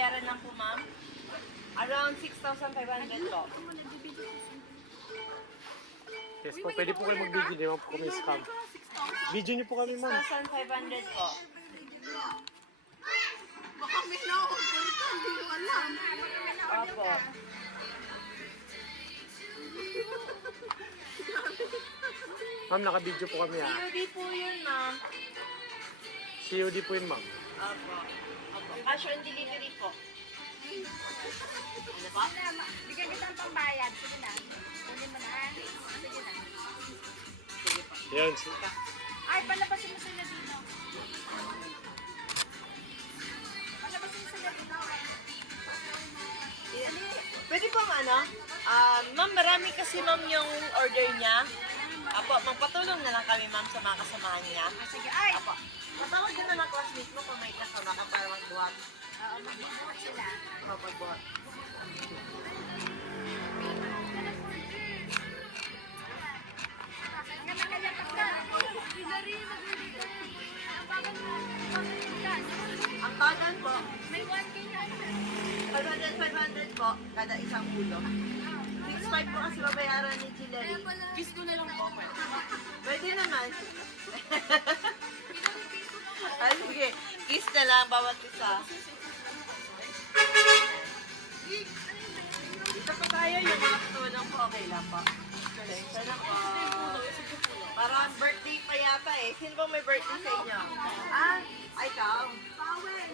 babayaran lang po, ma'am? Around 6,500 po. Yes po, pwede po kayo mag-video, di po kami scam. Video niyo po kami, ma'am. 6,500 po. Baka may na-order ka, hindi ko alam. Opo. Ma'am, naka-video po kami ah. COD po yun, ma'am. COD po yun, ma'am. Opo. Opo. Cash on delivery po. Ano po? Bigyan kita ang pambayad. Sige na. Kunin mo na. Sige na. Sige po. Yan. Ay, palabasin mo sila dito. Palabasin mo sila dito. Pwede pong ano? Ma'am, marami kasi ma'am yung order niya. Apo, magpatulong na lang kami ma'am sa mga kasamahan niya. Sige, ay. Apo. Matawag din na ng classmate mo kung may kasama ka para magbuhat. Oo, magbubuhat sila. O, pagbuhat. Ang tagan po, May 1K na. 500 po, kada isang pulo. 6.5 po kasi babayaran ni Chillery. Kiss ko na lang po. Pwede naman. Ay, sige. Kiss na lang, bawat isa. Dito po tayo, yung mga tulong po, okay lang po. Pasensya na po. Parang birthday pa yata eh. Sino bang may birthday sa inyo? Ah, ay ikaw.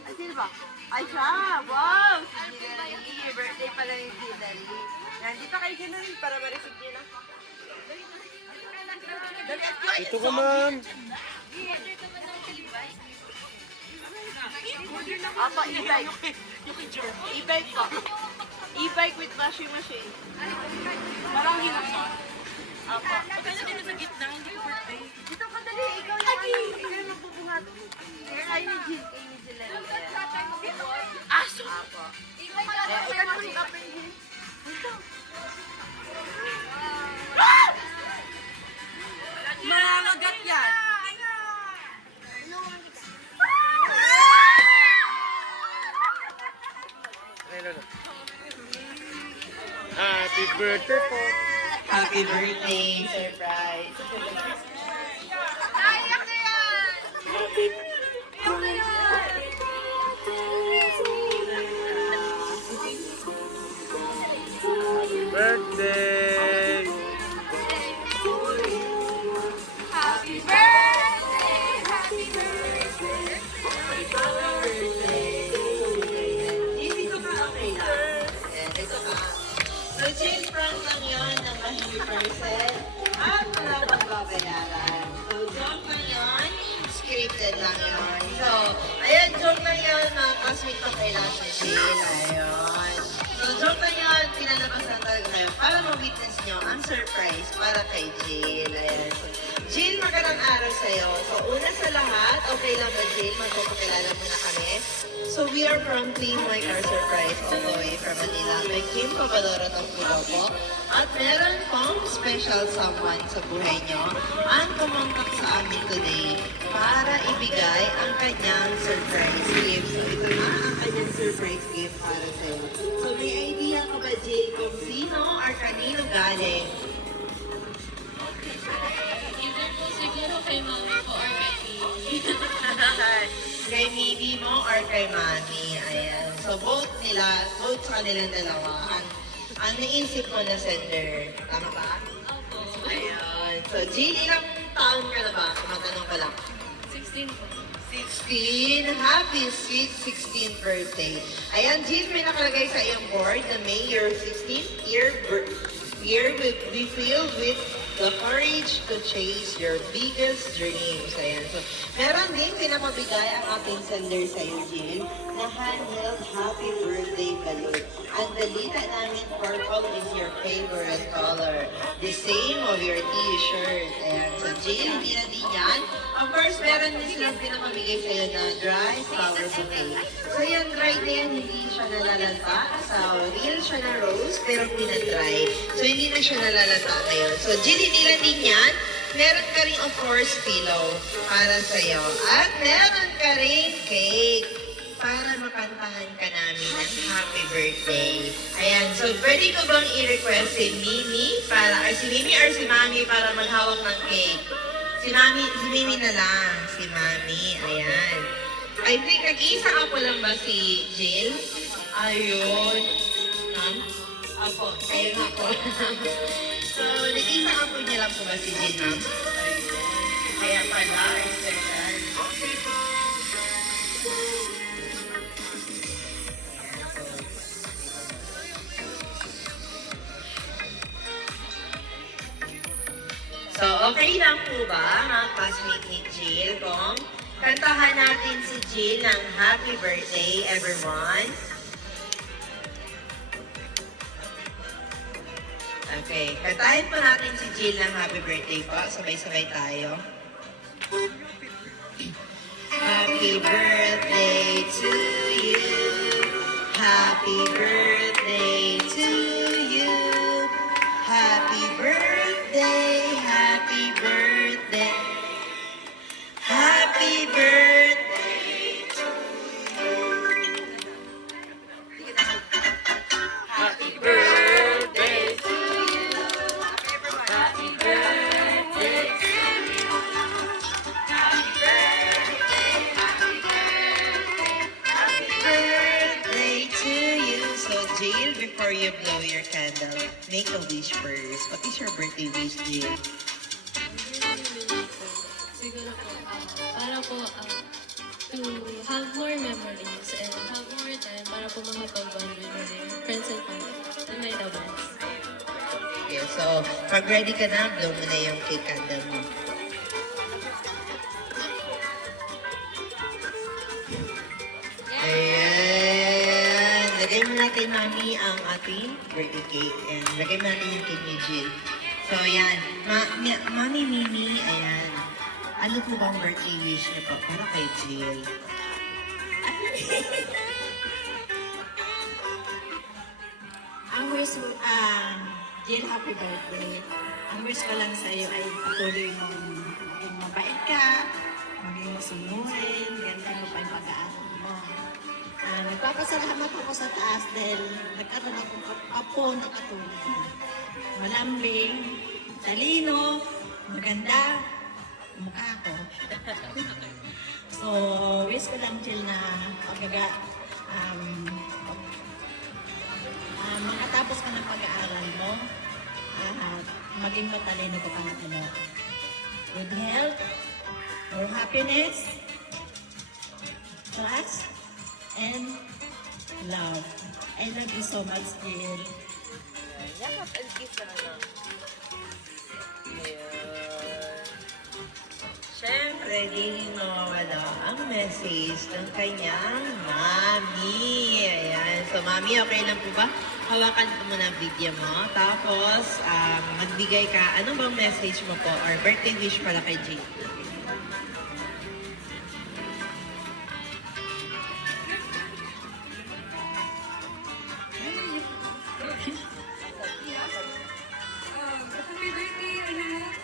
Ay, sino ba? Ay, siya. Wow! Si Gilary. Birthday pala ni Gilary. Yan, dito kayo Gilary para ma-receive niyo na. Ito ko, ma'am. Apa, e-bike. E-bike po. E-bike with washing machine. Parang hirap siya. Apa. Kasi dito sa gitna, hindi ko birthday. Dito ka dali, ikaw yung magbubungat. Ay, ni Jill, kay ni Gilary. Aso! Apa. Utan mo si Kapin Jill. Mangangagat yan! Happy birthday po. Happy birthday, surprise. Ayak na yan! Birthday! Happy birthday! Happy birthday! Dito ka, okay lang. Dito ka. So, chill prank lang yun ng 100%. At wala pang babayaran. So, joke lang yun. Scripted lang yun. So, ayan, joke lang yun. Mga classmate pa kailangan sa chill. Ayun. So, joke lang yun. Pinalabasan talaga kayo para ma-witness nyo ang surprise para kay Jill. Ayan. So, Jill, magandang araw sa'yo. So, una sa lahat, okay lang ba, Jill? Magpapakilala muna kami. So, we are from Clean Like Our Surprise all the way from Manila. May Kim Papadora ng Pulo po. At meron pong special someone sa buhay nyo ang kumontak sa amin today para ibigay ang kanyang surprise gift. So, ito na ang kanyang surprise gift para sa'yo. So, may idea ka ba, Jill, kung sino or kanino galing? Either po siguro kay mami po or kay Mimi. Kay Mimi mo or kay Mami. Ayan. So, both sa kanilang dalawa. Ang naisip mo na sender. Tama ba? Opo. Ayun. So, Jill, ilang taon ka na ba? Matanong ko lang. 16 po. 16. Happy sweet 16th birthday. Ayan, Jill, may nakalagay sa iyong board na may your 16th year will be filled with the courage to chase your biggest dreams. Ayan. So, meron din pinapabigay ang ating sender sa iyo, Jill, na handheld happy birthday balloon. Ang balita namin, purple is your favorite color. The same of your t-shirt. Ayan. So, Jill, hindi na din yan. Of course, meron din silang pinapamigay sa iyo na dry flower bouquet. So, yan, dry na yan, hindi siya nalalanta. So, real siya na rose, pero pinadry. So, hindi na siya nalalanta ngayon. So, Jill, hindi lang din yan. Meron ka rin, of course, pillow para sa'yo. At meron ka rin cake para makantahan ka namin happy birthday. Ayan, so pwede ko bang i-request si Mimi para, si Mimi or si Mami para maghawak ng cake? Si Mimi na lang. Si Mami, ayan. I think nag-iisa apo lang ba si Jill? Ayun. Ma'am? Apo, kayo nga po. So, nag-iisa apo niya lang po ba si Jill, ma'am? Ayun. Kaya pala, special. So, okay lang po ba, mga classmate ni Jill, kung kantahan natin si Jill ng happy birthday, everyone? Okay, kantahin po natin si Jill ng happy birthday po. Sabay-sabay tayo. Happy birthday to you. Happy birthday to you. Happy birthday, happy birthday. Happy birthday to you. Happy birthday to you. Happy birthday to you. Happy birthday, happy birthday, happy birthday to you. So, Jill, before you blow your candle, make a wish first. What is your birthday wish, Jill? Siguro po, para po to have more memories and have more time para po makapag-bond with my friends and family and my loved ones. Okay, so, pag ready ka na, blow mo na yung cake candle mo. Ayan. Lagay mo natin, Mami, ang ating birthday cake. And lagay mo natin yung cake ni Jill. So, ayan. Mami Mimi, ayan. Ano po bang birthday wish niyo po para kay Jill? Ang wish mo, Jill, happy birthday. Ang wish ko lang sa iyo ay patuloy mong maging mabait ka, maging masunurin, ganda mo pa yung pag-aaral mo. Nagpapasalamat ako sa taas dahil nagkaroon akong apo na katulad mo. Malambing, talino, maganda, mukha ko. So, wish ko lang, Jill, na makatapos ka ng pag-aaral mo, maging matalino ka pang good health, more happiness, trust, and love. I love you so much, Jill. Yakap and kiss na lang. Ayan. Siyempre, hindi mawawala ang message ng kanyang mami. Ayan. So, mami, okay lang po ba? Hawakan ko muna ang video mo. Tapos, magbigay ka. Ano bang message mo po? Or birthday wish pala kay Jane? Happy birthday, anak!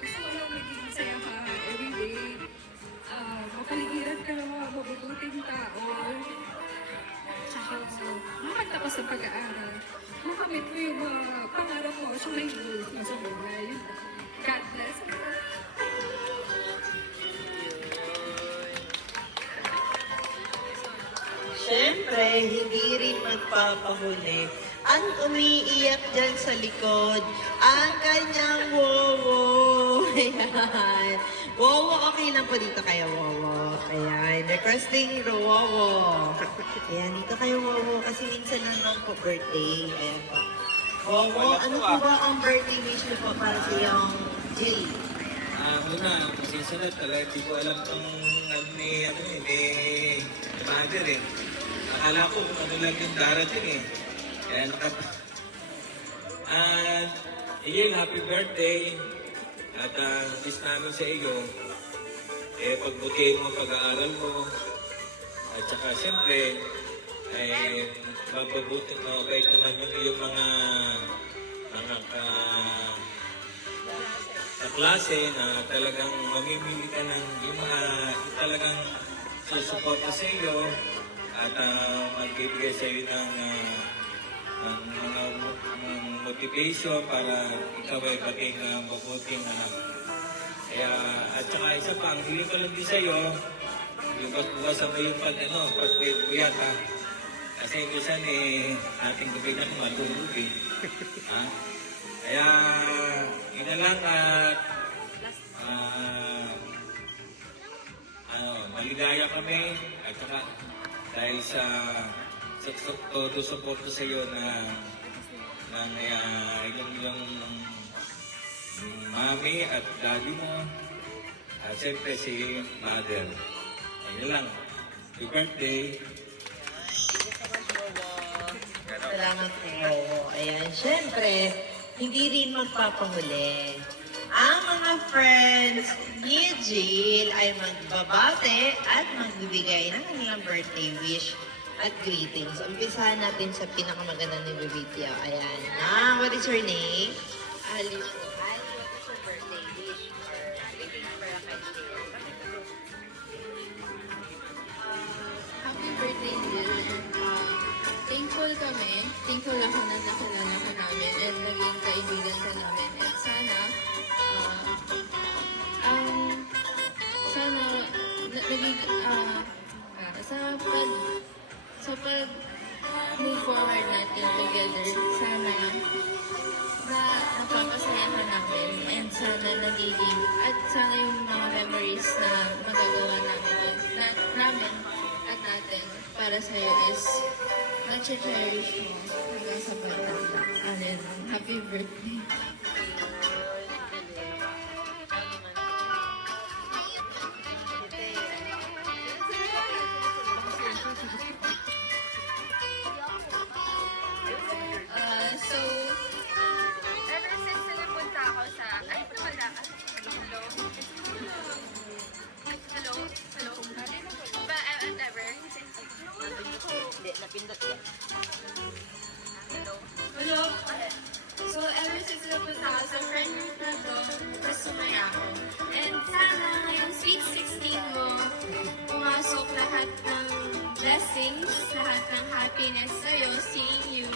Gusto ko lang maging masaya ka everyday. Mapaligiran ka ng mga mabubuting tao. Tsaka, makatapos ng pag-aaral. Makamit mo yung mga pangarap mo sa may goals mo sa buhay. God bless. Siyempre, hindi rin magpapahuli. Ang umiiyak dyan sa likod, ang kanyang wowo. Ayan. Wowo, okay lang po dito kayo, wowo. Ayan, requesting wowo. Ayan, dito kayo, wowo, kasi minsan lang po birthday. Ayan po. Wowo, ano po ba ang birthday wish mo po para sa iyong Jill? Una, pasensya na talaga, di ko alam kung may mother eh. Akala ko ano lang yung darating eh. Kaya Ian, happy birthday. At wish namin sa iyo, pagbutihin mo pag-aaral mo. At saka siyempre, mapabuti mo kahit naman yung iyong mga kaklase na talagang mamimili ka ng yung mga yung talagang susuporta sa iyo at magbibigay sa iyo ng mga motivation para ikaw ay maging mabuting anak. Kaya, at saka isa pa, ang hiling ko lang din sa iyo, yung buwasan mo yung pagpuyat ha. Kasi minsan ating gabi na matulog eh. Ha? Kaya, yun na lang at maligaya kami at saka dahil sa todo support sa iyo ng yung mami at daddy mo at siyempre si mother. Ayun lang. Happy birthday. Salamat po. Ayan, syempre, hindi rin magpapahuli. Ang mga friends ni Jill ay magbabate at magbibigay ng kanilang birthday wish at greetings. Umpisahan natin sa pinakamaganda ni Bebitio. Ayan. What is your name? Ali po. Ali, what is your birthday wish or greetings for a kind day? Happy birthday, Jill. Thankful kami. Thankful ako na nakilala ka namin and naging kaibigan ka namin. And sana, sa pag move forward natin together, sana na napapasaya ka namin and sana nagiging at sana yung mga memories na magagawa namin at natin para sa'yo is na-cherish mo hanggang sa pagtanda. And then, happy birthday. Ever since na napunta ako sa... Ay, wala ka. Hello? Hello? Hello? Ba, ever? Hindi, napindot yan. Hello? Hello? So, ever since napunta ako sa friend group na to, sumaya ako. And sana ngayong sweet 16 mo, pumasok lahat ng blessings, lahat ng happiness sa'yo, seeing you,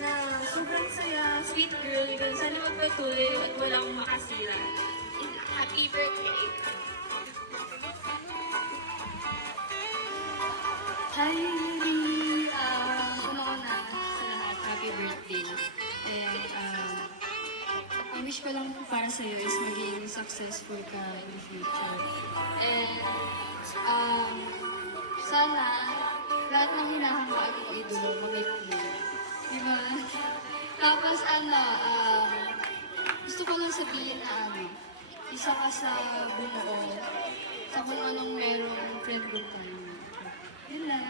na sobrang saya, sweet girl, ganun. Sana magpatuloy at walang makasira. Happy birthday! Hi, Lily! Una-una sa lahat, happy birthday. And ang wish ko lang para sa'yo is maging successful ka in the future. And sana lahat ng hinahangaan mo idolo, mag-meet mo. Diba? Tapos gusto ko lang sabihin na isa ka sa bumuo sa kung anong merong friend group tayo. Yun lang.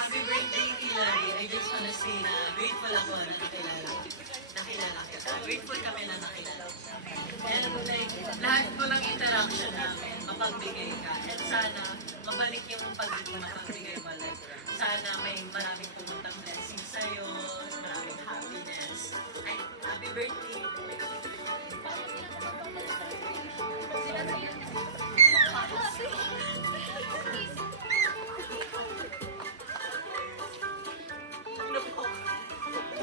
Happy birthday, Hilary. I just wanna say na grateful ako na nakilala kita. Grateful kami na nakilala. And like, lahat ko lang interaction namin, mapagbigay ka. And sana, mabalik yung mapagbigay mo. Like, sana may maraming pumuntang blessings sa'yo, maraming happiness. Ay, happy birthday.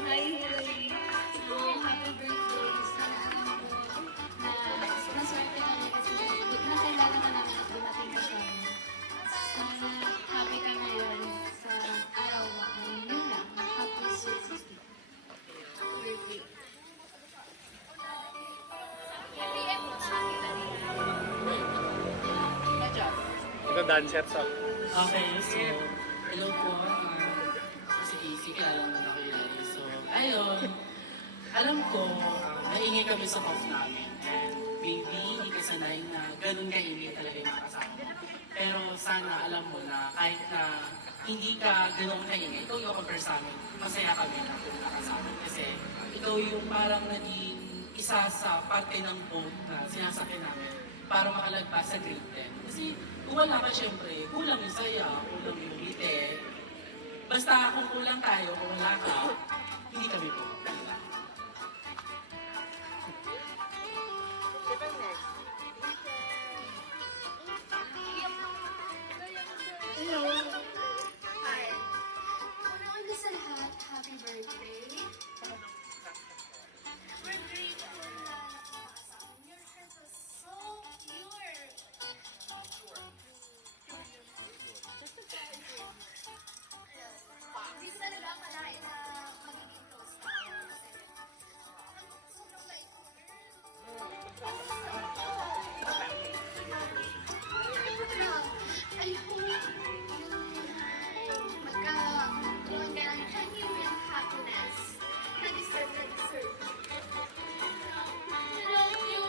Hi, Hilary. Happy birthday. Sana na maswerte kami kasi nakilala ka namin at dumating ka sa amin. Sana happy ka ngayon sa araw mo. Yun lang. Happy sweet 16. Birthday. Ito dancer sa. Okay, so, hello po. Si Casey, kilala mo na kayo lagi. So, ayun. Alam ko, naingay kami sa off namin. And maybe, hindi ka sanay na ganun kaingay talaga yung kasama mo. Pero sana alam mo na kahit na hindi ka ganun kaingay, ikaw yung compare sa amin. Masaya kami na pumunta ka sa amin. Kasi ikaw yung parang naging isa sa parte ng boat na sinasakyan namin para makalagpas sa grade 10. Kasi kung wala ka, syempre, kulang yung saya, kulang yung ngiti. Basta kung kulang tayo, kung wala ka, hindi kami po. Hello. Hi. Una-una sa lahat, happy birthday. We're grateful na nakapasok. Your friends was so pure. Hindi ko talaga akalain na magiging close tayo. Sobrang bait mo, girl. I hope magkaroon ka ng genuine happiness na deserve na deserve. I love you.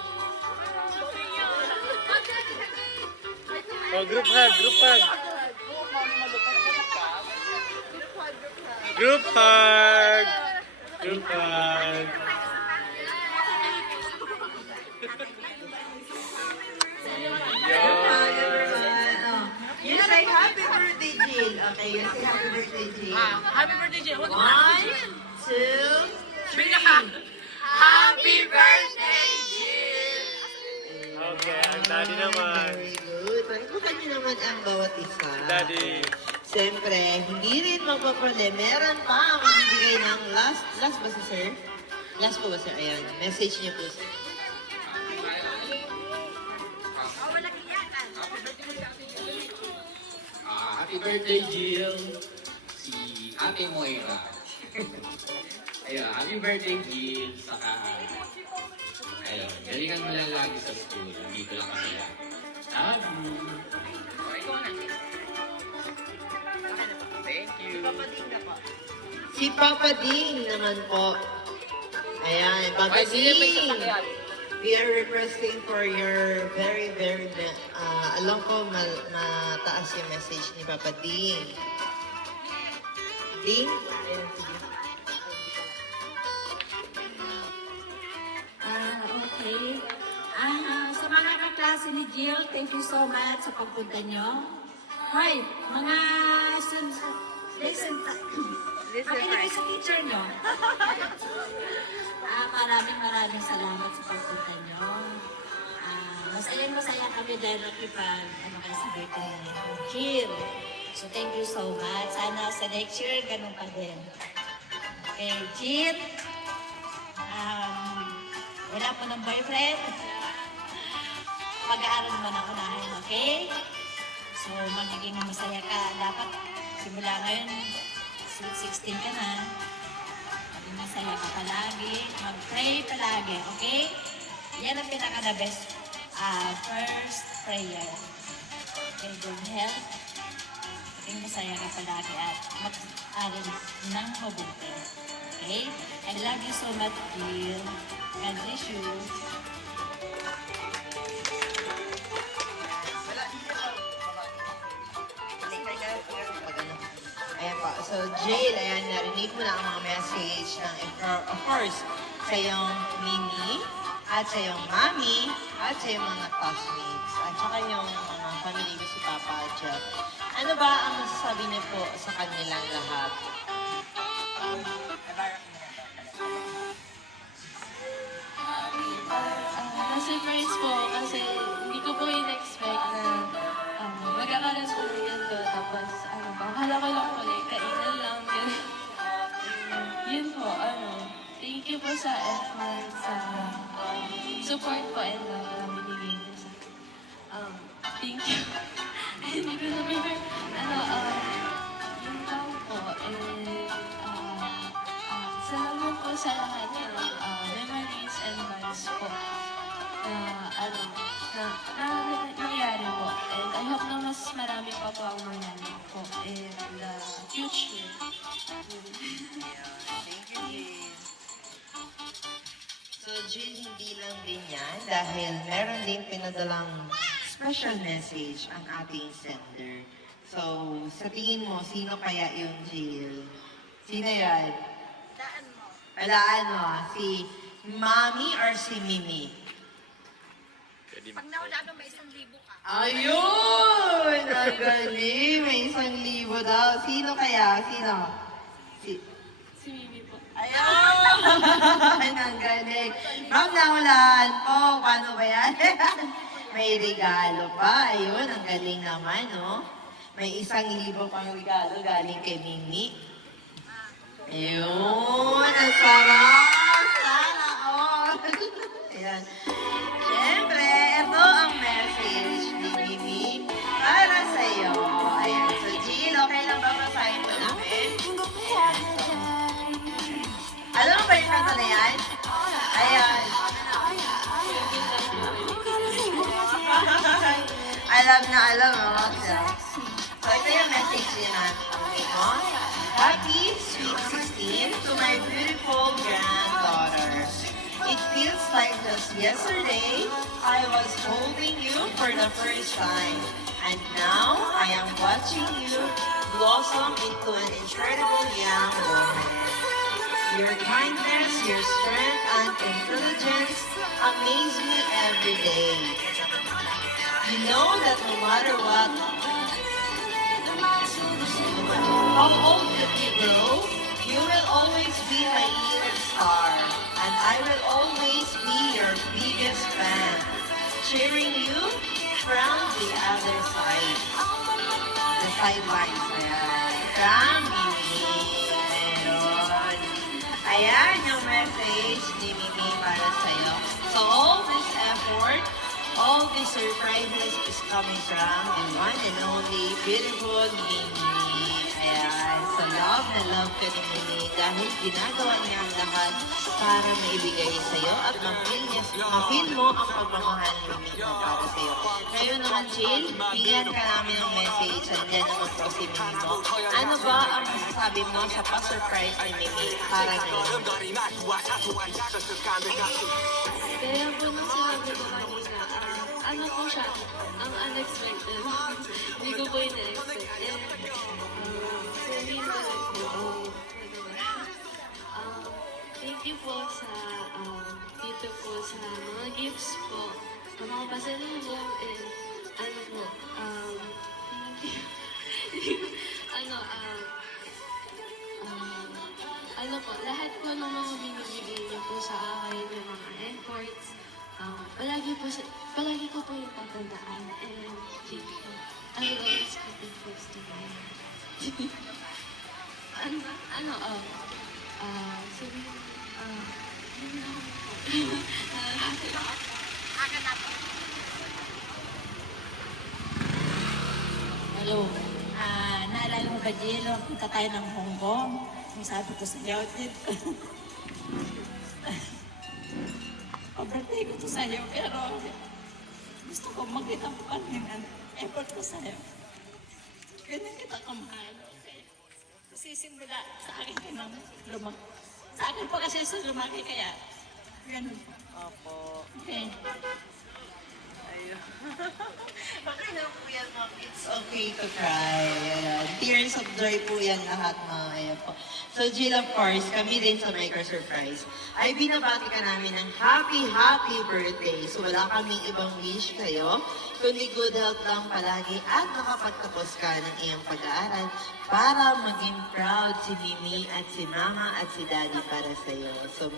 Oh, group hug, group hug. Group hug. Group hug. You say happy birthday, Jill. Okay, you say happy birthday, Jill. Happy birthday, Jill. 1, 2, 3. Happy birthday, Jill! Okay, ang daddy naman. Very good. Pakikutan niyo naman ang bawat isa. Daddy. Siyempre, hindi rin magpaprole. Meron pa magbibigay ng last ba si sir? Last po ba sir? Ayan, message niyo po sir. Happy birthday, Jill! Si Ate Moira. Ayun, happy birthday, Jill! Saka, ayun, galingan mo lang lagi sa school. Dito lang kami lang. Love you! Thank you! Si Papa Ding naman po. Ayan, Papa Ding. We are requesting for your very, alam ko mataas yung message ni Papa Ding. Ding? Ayan, sige. Okay. Sa mga kaklase ni Jill, thank you so much sa pagpunta nyo. Hoy, mga listen makinig sa teacher nyo. Maraming salamat sa pagpunta nyo. Masaya kami dahil nakipag kayo sa birthday ni Jill. So thank you so much. Sana sa next year, ganun pa din. Okay, Jill. Wala po ng boyfriend. Pag-aaral mo na unahin, okay? So, magiging masaya ka. Dapat, simula ngayon, sweet 16 ka na. Maging masaya ka palagi. Mag-pray palagi, okay? Yan ang pinaka-the best first prayer. Okay, good health. Maging masaya ka palagi at mag-aaral ng mabuti. Okay? I love you so much, dear. God bless you. Ayan po. So, Jill, ayan, narinig mo na ang mga message ng, of course, sa iyong Mimi, at sa iyong Mami, at sa iyong mga classmates, at saka yung mga family mo si Papa Jeff. Ano ba ang masasabi niyo po sa kanilang lahat? Na-surprise po kasi hindi ko po in-expect na magkakaroon po ng ganito. Tapos, akala ko lang po, kainan lang. Yun po, thank you po sa effort, sa support po and love na binigay niyo sa thank you. Hindi ko na prepare, yun lang po, salamat po sa lahat ng memories and vibes po na nangyari po. And I hope na mas marami pa po ang mangyari po in the future. So, Jill, hindi lang din yan dahil meron din pinadalang special message ang ating sender. So, sa tingin mo, sino kaya yung Jill? Sino yan? Walaan mo. Si Mami or si Mimi? Pwede Pag nahula ka, may 1,000 ka. Ayun! Ang galing! May 1,000 daw. Sino kaya? Sino? Si Mimi po. Ayun! Ang galing. Ma'am, nahulaan po. Paano ba yan? May regalo pa. Ayun, ang galing naman, no? May 1,000 pang regalo galing kay Mimi. Ayun! Ang sarap! Sana all! Ayan. Siyempre, ito ang message ni Mimi para sa'yo. Ayan. So, Jill, okay lang ba basahin mo namin? Ayan. So, alam mo ba yung kanta na yan? Ayan. Alam na alam mo. So, ito yung message niya natin mo. Happy Sweet 16 to my beautiful granddaughter. It feels like just yesterday I was holding you for the first time. And now I am watching you blossom into an incredible young woman. Your kindness, your strength, and intelligence amaze me every day. You know that no matter what, how old you grow, you will always be my little star, and I will always be your biggest fan, cheering you from the other side. The sidelines, ayan. From Mimi. Ayun. Ayan yung message ni Mimi para sa'yo. So all this effort, all these surprises is coming from the one and only beautiful Mimi. Ayan. So love na love ka ni Mimi dahil ginagawa niya ang lahat para maibigay sa'yo at ma-feel mo ang pagmamahal ni Mimi para sa'yo. Ngayon naman, Jill, bigyan ka namin ng message. Andiyan naman po si Mimi mo. Ano ba ang masasabi mo sa pa-surprise ni Mimi para ngayon? Kaya po nung sinabi ko kanina, ano po siya, ang unexpected. Hindi ko po ina-expect. Sabihin ko lang po, thank you po sa, dito po sa mga gifts po, sa mga pasalubong, and ano po, thank you. Ano po, lahat po ng mga binibigay niyo po sa akin, yung mga efforts, palagi ko po yung tatandaan, and thank you. I will always keep it close to my heart. Hello. Naalala mo ba, Jill, nung punta tayo ng Hong Kong? Kung sabi ko sa'yo, dito. Pag-birthday ko to sa'yo, pero gusto ko makita mo pa rin ang effort ko sa'yo. Ganyan kita kamahal, okay? Kasi simula sa akin ka nang lumaki. Sa akin pa kasi sa lumaki, kaya ganun. Opo. Okay. Ayun. Okay lang po yan, ma'am. It's okay to cry. Ayan. Tears of joy po yan lahat, ma'am. Ayan po. So, Jill, of course, kami din sa Micro Surprise ay binabati ka namin ng happy birthday. So, wala kaming ibang wish kayo, kundi good health lang palagi at nakapagtapos ka ng iyong pag-aaral para maging proud si Mimi at si Mama at si Daddy para sa'yo. So,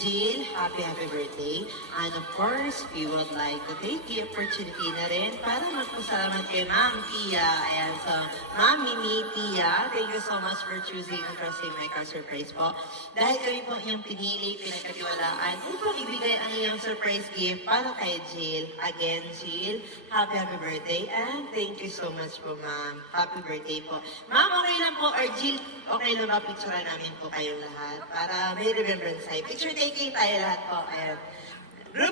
Jill, happy birthday. And of course, we would like to take the opportunity na rin para magpasalamat kay Ma'am Tia. Ayan, so, Ma'am Mimi, Tia, thank you so much for choosing and trusting Micro Surprise po. Dahil kami po iyong pinili, pinagkatiwalaan, upang ibigay ang iyong surprise gift para kay Jill. Again, Jill, happy birthday and thank you so much po, Ma'am. Happy birthday po. Ma'am, okay lang po, or Jill, okay lang ba picture namin po kayong lahat para may remembrance tayo. Picture taking tayo lahat po. Ayan.